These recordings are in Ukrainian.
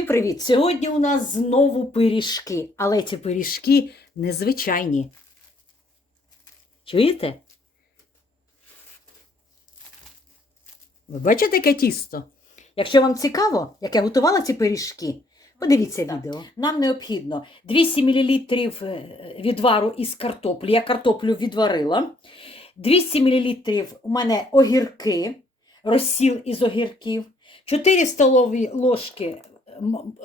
Всім Привіт! Сьогодні у нас знову пиріжки, але ці пиріжки незвичайні. Чуєте? Ви бачите яке тісто? Якщо вам цікаво, як я готувала ці пиріжки, подивіться відео. Нам необхідно 200 мл відвару із картоплі. Я картоплю відварила. 200 мл у мене огірки, розсіл із огірків, 4 столові ложки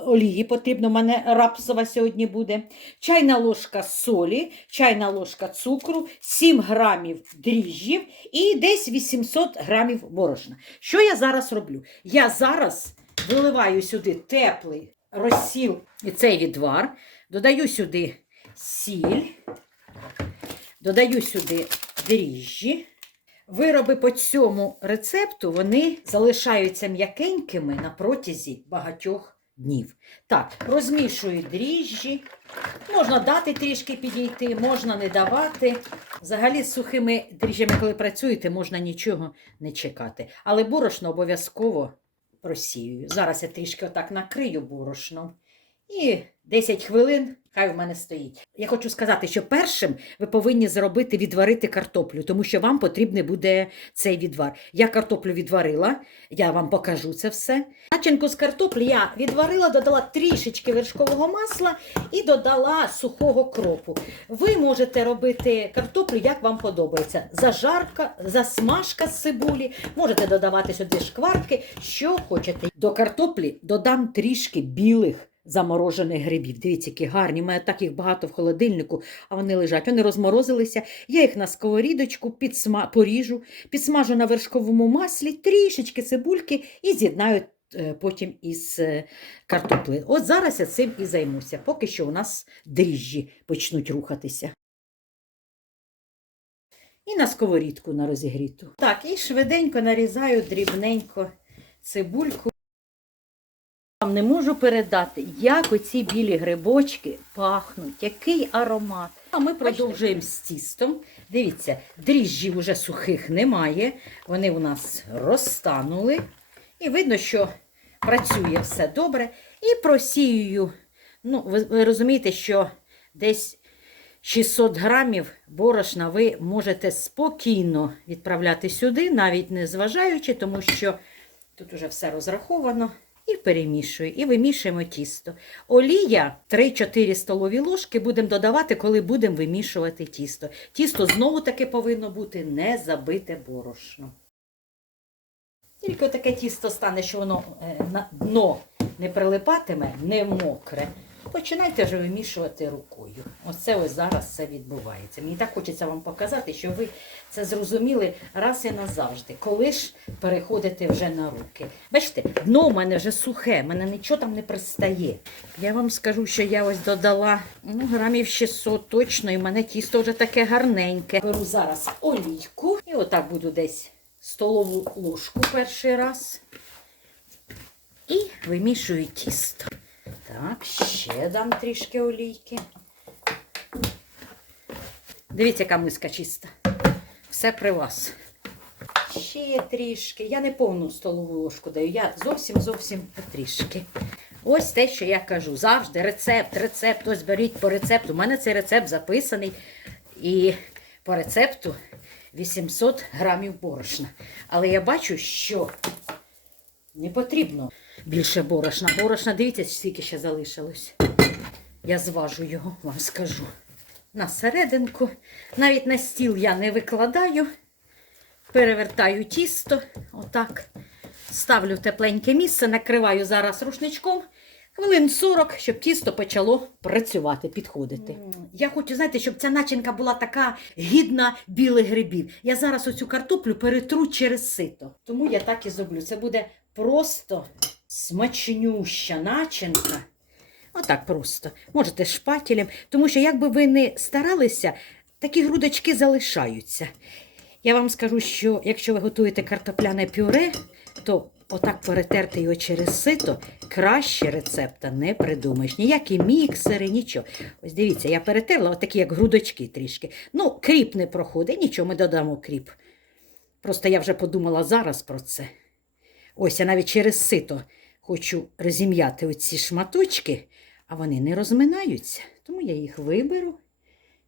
олії потрібно, у мене рапсова сьогодні буде, чайна ложка солі, чайна ложка цукру, 7 грамів дріжджів і десь 800 грамів борошна. Що я зараз роблю? Я зараз виливаю сюди теплий розсіл і цей відвар, додаю сюди сіль, додаю сюди дріжджі. Вироби по цьому рецепту вони залишаються м'якенькими на протязі багатьох днів. Так, розмішую дріжджі. Можна дати трішки підійти, можна не давати. Взагалі з сухими дріжджами, коли працюєте, можна нічого не чекати. Але борошно обов'язково просіюю. Зараз я трішки отак накрию борошном. І 10 хвилин хай у мене стоїть. Я хочу сказати, що першим ви повинні зробити відварити картоплю, тому що вам потрібний буде цей відвар. Я картоплю відварила, я вам покажу це все. Начинку з картоплі я відварила, додала трішечки вершкового масла і додала сухого кропу. Ви можете робити картоплю, як вам подобається. Зажарка, засмажка з цибулі, можете додавати сюди шкварки, що хочете. До картоплі додам трішки білих заморожених грибів. Дивіться, які гарні. У мене так їх багато в холодильнику, а вони лежать. Вони розморозилися. Я їх на сковорідочку підсма... поріжу, підсмажу на вершковому маслі, трішечки цибульки і з'єднаю е, потім із е, картопли. От зараз я цим і займуся, поки що у нас дріжджі почнуть рухатися. І на сковорідку на розігріту. Так, і швиденько нарізаю дрібненько цибульку. Не можу передати, як оці білі грибочки пахнуть, який аромат. А ми продовжуємо з тістом. Дивіться, дріжджів уже сухих немає. Вони у нас розтанули. І видно, що працює все добре. І просіюю. Ну, ви, ви розумієте, що десь 600 грамів борошна ви можете спокійно відправляти сюди, навіть не зважаючи, тому що тут уже все розраховано. І перемішую, і вимішуємо тісто. Олія 3-4 столові ложки будемо додавати, коли будемо вимішувати тісто. Тісто знову таки повинно бути не забите борошно. Тільки таке тісто стане, що воно е, на дно не прилипатиме, не мокре. Починайте вже вимішувати рукою. Оце ось зараз це відбувається. Мені так хочеться вам показати, що ви це зрозуміли раз і назавжди, коли ж переходите вже на руки. Бачите, дно у мене вже сухе, в мене нічого там не пристає. Я вам скажу, що я ось додала ну, грамів 600 точно, і в мене тісто вже таке гарненьке. Беру зараз олійку і отак буду десь столову ложку перший раз. І вимішую тісто. Так, ще дам трішки олійки. Дивіться, яка миска чиста. Все при вас. Ще трішки. Я не повну столову ложку даю, я зовсім-зовсім трішки. Ось те, що я кажу. Завжди рецепт, рецепт. Ось беріть по рецепту. У мене цей рецепт записаний. І по рецепту 800 грамів борошна. Але я бачу, що не потрібно більше борошна. Борошна, дивіться, скільки ще залишилось. Я зважу його, вам скажу. На серединку. Навіть на стіл я не викладаю. Перевертаю тісто. Отак. Ставлю в тепленьке місце, накриваю зараз рушничком. Хвилин 40, щоб тісто почало працювати, підходити. Я хочу, знаєте, щоб ця начинка була така гідна білих грибів. Я зараз оцю картоплю перетру через сито. Тому я так і зроблю. Це буде просто смачнюща начинка. Отак просто. Можете шпателем. Тому що, як би ви не старалися, такі грудочки залишаються. Я вам скажу, що якщо ви готуєте картопляне пюре, то отак перетерти його через сито, краще рецепта не придумаєш. Ніякі міксери, нічого. Ось дивіться, я перетерла отакі, як грудочки трішки. Ну, кріп не проходить, нічого, ми додамо кріп. Просто я вже подумала зараз про це. Ось я навіть через сито хочу розім'яти оці шматочки, а вони не розминаються. Тому я їх виберу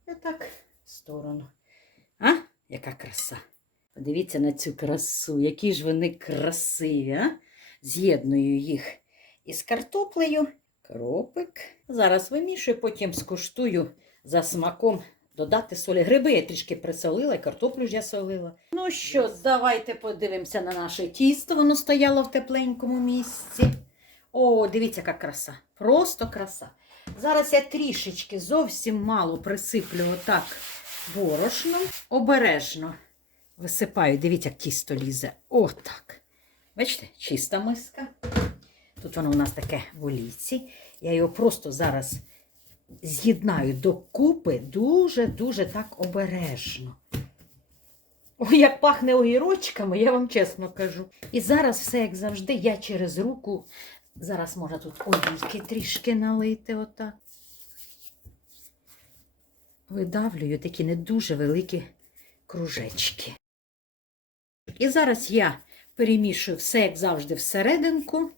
і так в сторону. А? Яка краса. Подивіться на цю красу, які ж вони красиві, а? З'єдную їх із картоплею, кропик. Зараз вимішую, потім скуштую за смаком додати солі. Гриби я трішки присолила, і картоплю ж я солила. Ну що, давайте подивимося на наше тісто. Воно стояло в тепленькому місці. О, дивіться, яка краса. Просто краса. Зараз я трішечки зовсім мало присиплю отак борошном. Обережно висипаю. Дивіться, як тісто лізе. Отак. Бачите, чиста миска. Тут воно у нас таке в олійці. Я його просто зараз з'єднаю докупи дуже-дуже так обережно. Ой, як пахне огірочками, я вам чесно кажу. І зараз все, як завжди, я через руку. Зараз можна тут олійки трішки налити. Отак. Видавлюю такі не дуже великі кружечки. І зараз я перемішую все, як завжди, всерединку.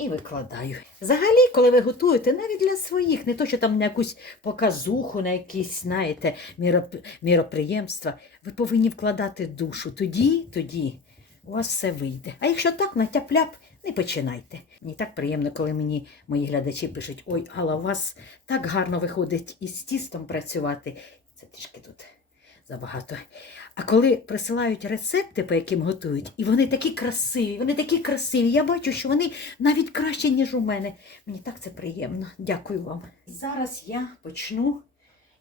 І викладаю. Взагалі, коли ви готуєте, навіть для своїх, не то, що там на якусь показуху, на якісь, знаєте, міроп- міроприємства, ви повинні вкладати душу. Тоді, тоді у вас все вийде. А якщо так, на тяп-ляп, не починайте. Мені так приємно, коли мені мої глядачі пишуть: ой, Алла, у вас так гарно виходить із тістом працювати. Це трішки тут забагато. А коли присилають рецепти, по яким готують, і вони такі красиві, вони такі красиві. Я бачу, що вони навіть краще, ніж у мене. Мені так це приємно. Дякую вам. Зараз я почну.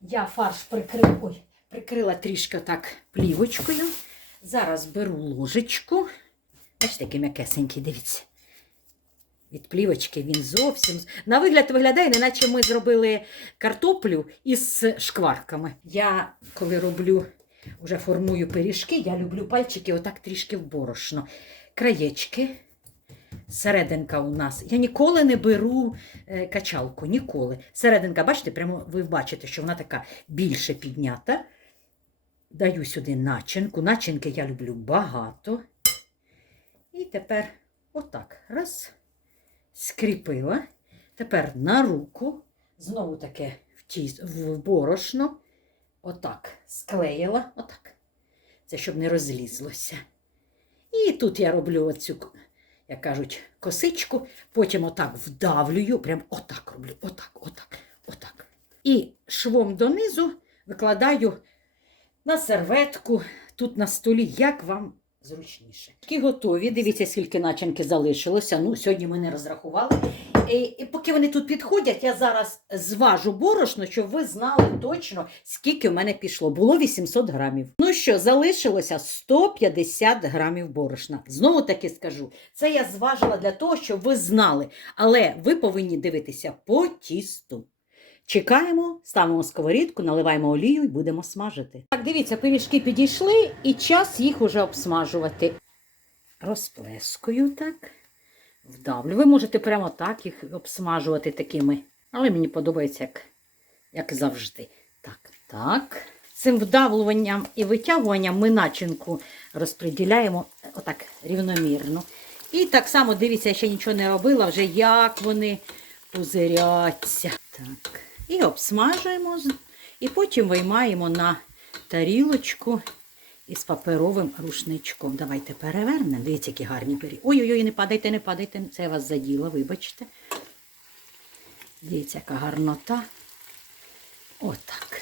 Я фарш прикрила, ой, прикрила трішки так плівочкою. Зараз беру ложечку. Бачите, який м'якесенький, дивіться. Від плівочки він зовсім. На вигляд виглядає, неначе ми зробили картоплю із шкварками. Я, коли роблю, вже формую пиріжки, я люблю пальчики отак трішки в борошно. Краєчки. Серединка у нас. Я ніколи не беру е, качалку, ніколи. Серединка, бачите, прямо ви бачите, що вона така більше піднята. Даю сюди начинку. Начинки я люблю багато. І тепер отак. Раз. Скріпила. Тепер на руку. Знову таке в, в борошно. Отак. Склеїла. Отак. Це щоб не розлізлося. І тут я роблю оцю, як кажуть, косичку. Потім отак вдавлюю. Прям отак роблю. Отак, отак, отак. І швом донизу викладаю на серветку, тут на столі, як вам зручніше. Такі готові. Дивіться, скільки начинки залишилося. Ну, сьогодні ми не розрахували. І, і поки вони тут підходять, я зараз зважу борошно, щоб ви знали точно, скільки в мене пішло. Було 800 грамів. Ну що, залишилося 150 грамів борошна. Знову таки скажу, це я зважила для того, щоб ви знали. Але ви повинні дивитися по тісту. Чекаємо, ставимо сковорідку, наливаємо олію і будемо смажити. Так, дивіться, пиріжки підійшли і час їх уже обсмажувати. Розплескую так, вдавлю. Ви можете прямо так їх обсмажувати такими, але мені подобається, як, як завжди. Так, так. Цим вдавлюванням і витягуванням ми начинку розподіляємо отак рівномірно. І так само, дивіться, я ще нічого не робила, вже як вони пузиряться. Так. І обсмажуємо, і потім виймаємо на тарілочку із паперовим рушничком. Давайте перевернемо. Дивіться, які гарні пиріг. Ой-ой-ой, не падайте, не падайте. Це я вас заділа, вибачте. Дивіться, яка гарнота. Отак.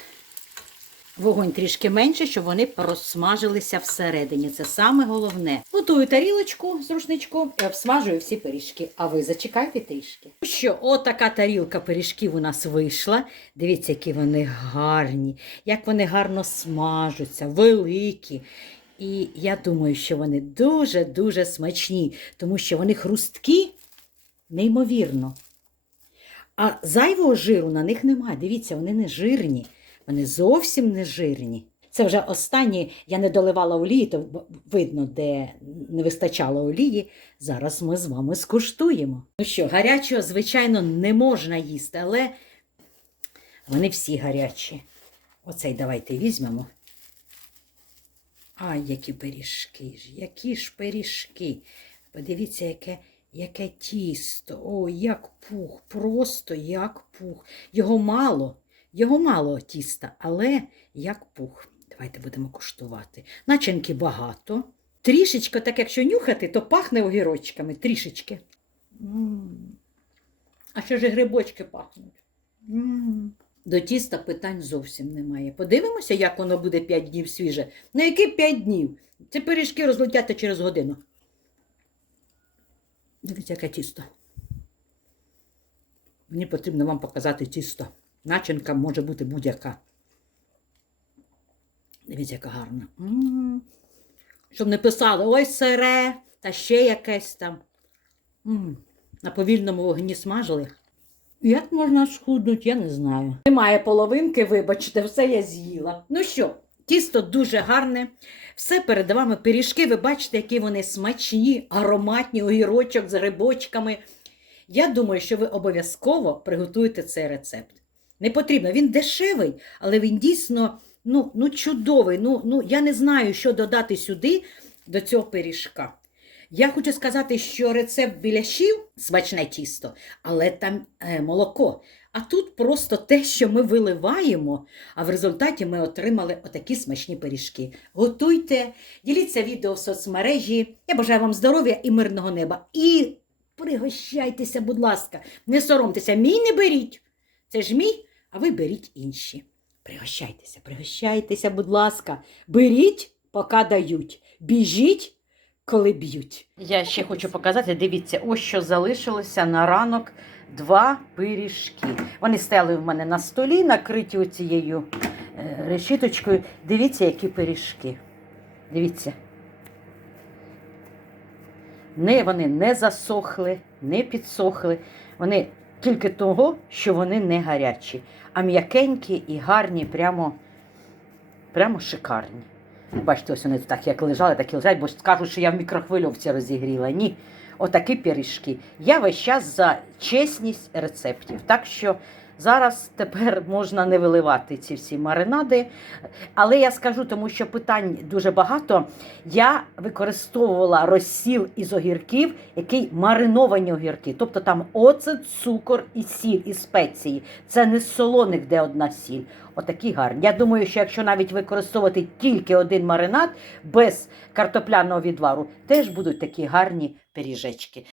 Вогонь трішки менше, щоб вони просмажилися всередині. Це саме головне. Готую тарілочку з рушничком і обсмажую всі пиріжки. А ви зачекайте трішки. Ну Що, отака тарілка пиріжків у нас вийшла. Дивіться, які вони гарні, як вони гарно смажуться, великі. І я думаю, що вони дуже-дуже смачні, тому що вони хрусткі, неймовірно. А зайвого жиру на них немає. Дивіться, вони не жирні. Вони зовсім не жирні. Це вже останні, я не доливала олії, то видно, де не вистачало олії. Зараз ми з вами скуштуємо. Ну що, гарячого, звичайно, не можна їсти, але вони всі гарячі. Оцей давайте візьмемо. Ай, які пиріжки ж, які ж пиріжки. Подивіться, яке, яке тісто. О, як пух, просто як пух. Його мало, його мало тіста, але як пух. Давайте будемо куштувати. Начинки багато. Трішечко, так якщо нюхати, то пахне огірочками. Трішечки. А ще ж грибочки пахнуть. До тіста питань зовсім немає. Подивимося, як воно буде 5 днів свіже. На які 5 днів? Ці пиріжки розлетяться через годину. Дивіться, яке тісто. Мені потрібно вам показати тісто. Начинка може бути будь-яка. Дивіться, яка гарна. Щоб не писали ой сире, та ще якесь там. На повільному вогні смажили. Як можна схуднути, я не знаю. Немає половинки, вибачте, все я з'їла. Ну що, тісто дуже гарне. Все перед вами пиріжки, ви бачите, які вони смачні, ароматні, огірочок з грибочками. Я думаю, що ви обов'язково приготуєте цей рецепт. Не потрібно, він дешевий, але він дійсно ну, ну, чудовий. Ну, ну, я не знаю, що додати сюди до цього пиріжка. Я хочу сказати, що рецепт біляшів смачне тісто, але там е, молоко. А тут просто те, що ми виливаємо, а в результаті ми отримали отакі смачні пиріжки. Готуйте, діліться відео в соцмережі. Я бажаю вам здоров'я і мирного неба. І пригощайтеся, будь ласка, не соромтеся, мій не беріть. Це ж мій, а ви беріть інші. Пригощайтеся, пригощайтеся, будь ласка. Беріть, поки дають. Біжіть, коли б'ють. Я ще хочу показати, дивіться, ось що залишилося на ранок два пиріжки. Вони стояли в мене на столі, накриті оцією е, решіточкою. Дивіться, які пиріжки. Дивіться. Не, вони не засохли, не підсохли. Вони тільки того, що вони не гарячі, а м'якенькі і гарні, прямо, прямо шикарні. Бачите, ось вони так як лежали, так і лежать, бо скажуть, що я в мікрохвильовці розігріла. Ні. Отакі пиріжки. Я весь час за чесність рецептів. Так що зараз тепер можна не виливати ці всі маринади. Але я скажу, тому що питань дуже багато. Я використовувала розсіл із огірків, який мариновані огірки. Тобто там оцет, цукор і сіль, і спеції. Це не з солоних, де одна сіль. Отакі гарні. Я думаю, що якщо навіть використовувати тільки один маринад без картопляного відвару, теж будуть такі гарні пиріжечки.